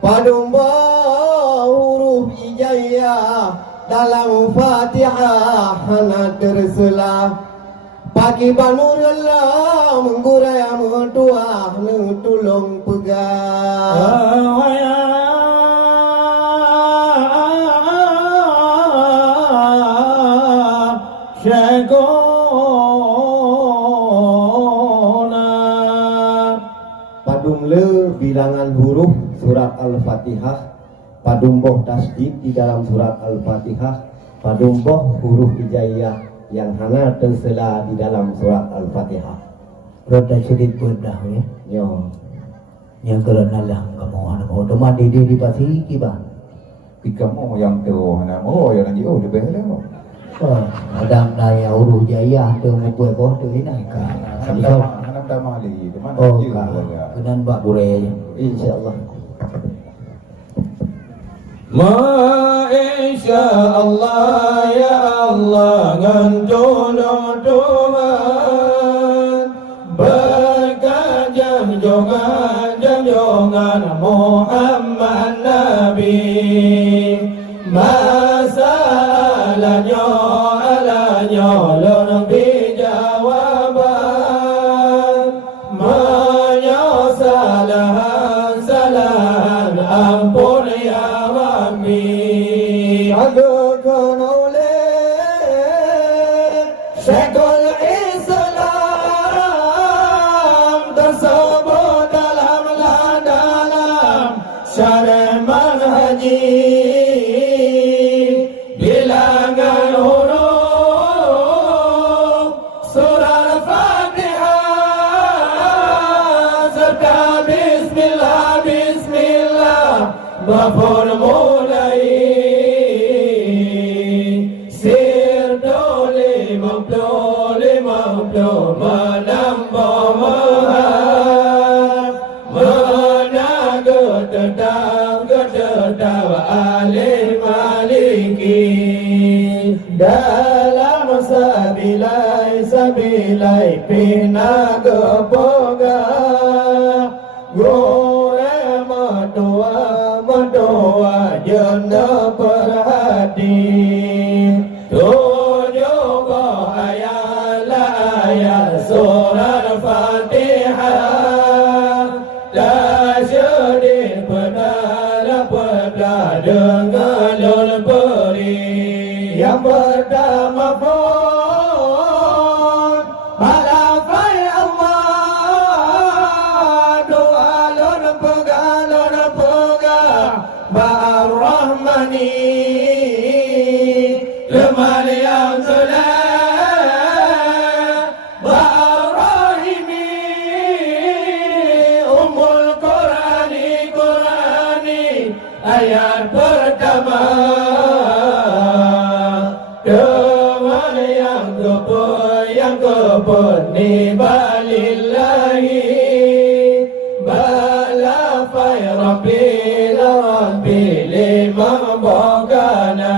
Padumba huruf hijaiyah dalam Fatihah hana terselah. Pagi banur Allah menggurai mertua tolong pegang. Padumle bilangan huruf surat Al-Fatihah, padumboh tasdid di dalam surat Al-Fatihah, padumboh huruf hijaiyah yang hana tersela di dalam surat Al-Fatihah. Rada sedikit bedah ya. Yo, Yang kerana lah kamu anak mau teman di pasti kiba. Kamu yang tu anak yang nanti lebih lah. Ada naya huruf jaya tu membuat kau tu ini kan. Anak dah mali, mana je lah. Kenan bak bure. insyaallah. Ma insyaallah ya Allah ngantono Tuhan berkat jangan Muhammad Nabi masalahnya alanya lebih jawaban menyosalah salah ampun ya Adukan oleh Syekhul Islam tersebut dalam syarah manhaji bilangan huruf surah Fatihah serta bismillah berformulai sir dole memplo menambah mahal menaga tetap alih maliki dalam sabilai pinaga boga Doa jana perhati tunjuk ayat surah Fatihah tak sedih benar dengan beri yang pertama pun halafai Allah doa lon pegang Ar-Rahmani Leman yang sudah Ar-Rahimi Ummul Qurani ayat pertama Teman yang kepun Nibalillahi Balafai Rabbil lima bogana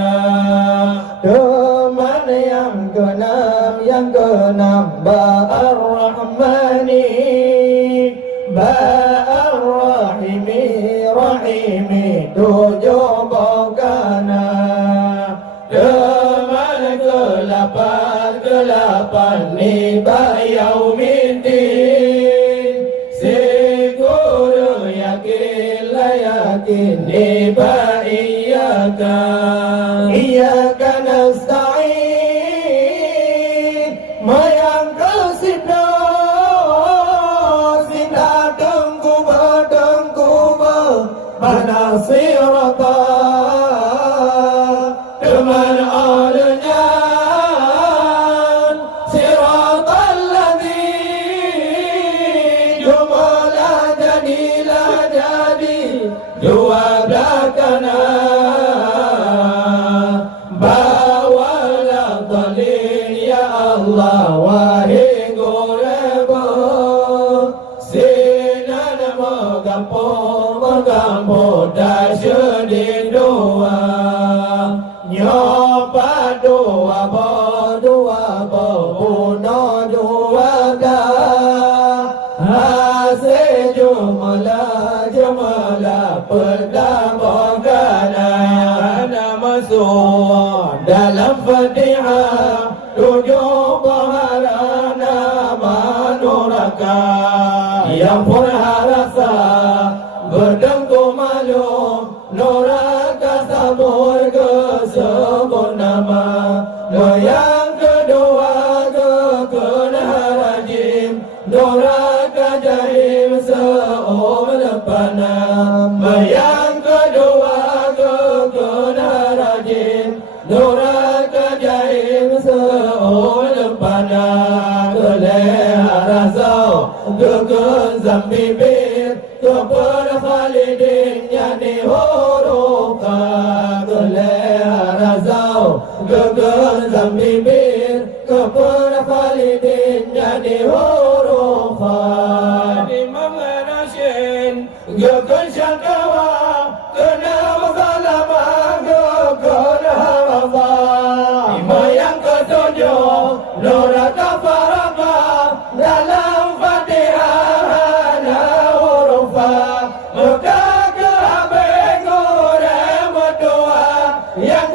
teman yang keenam Ar-Rahmani Rahimi tujuh bogana teman ke-8 Niba Yaumiddin Siguru yakin Niba Iyaka nasta'in Mayang kesidna Sinda dengkuba Mana sirata Teman alnya Siratal ladhi Jumala jadi Dua belakana Bawalah dalil ya Allah Wahai gureba Sinan mengampun Dasyadin doa Nyoba doa Bunuh doa Hasil jumlah Pertambahkan nama masuk dalam Fatihah, tujuh pahala nama nuraka yang pernah rasa berdengkur malu, nuraka sabur kesebut nama. Yang kedua kekenahan rajim, nuraka jahim seumur-panam. Yang kedua kekenahan rajim, nuraka jahim seumur-panam. Kelehar rasau kekenzam bibir, keperkhalidin yani huruka. Kelehar rasau kekenzam bibir, keperkhalidin yani huruka. Imam Rashid keken syakawa, kena salama, keken hawa. Imam yang ketujuh nuraka faraka, dalam Fatihah ada hurufa. Muka ke habis kurang berdoa, yang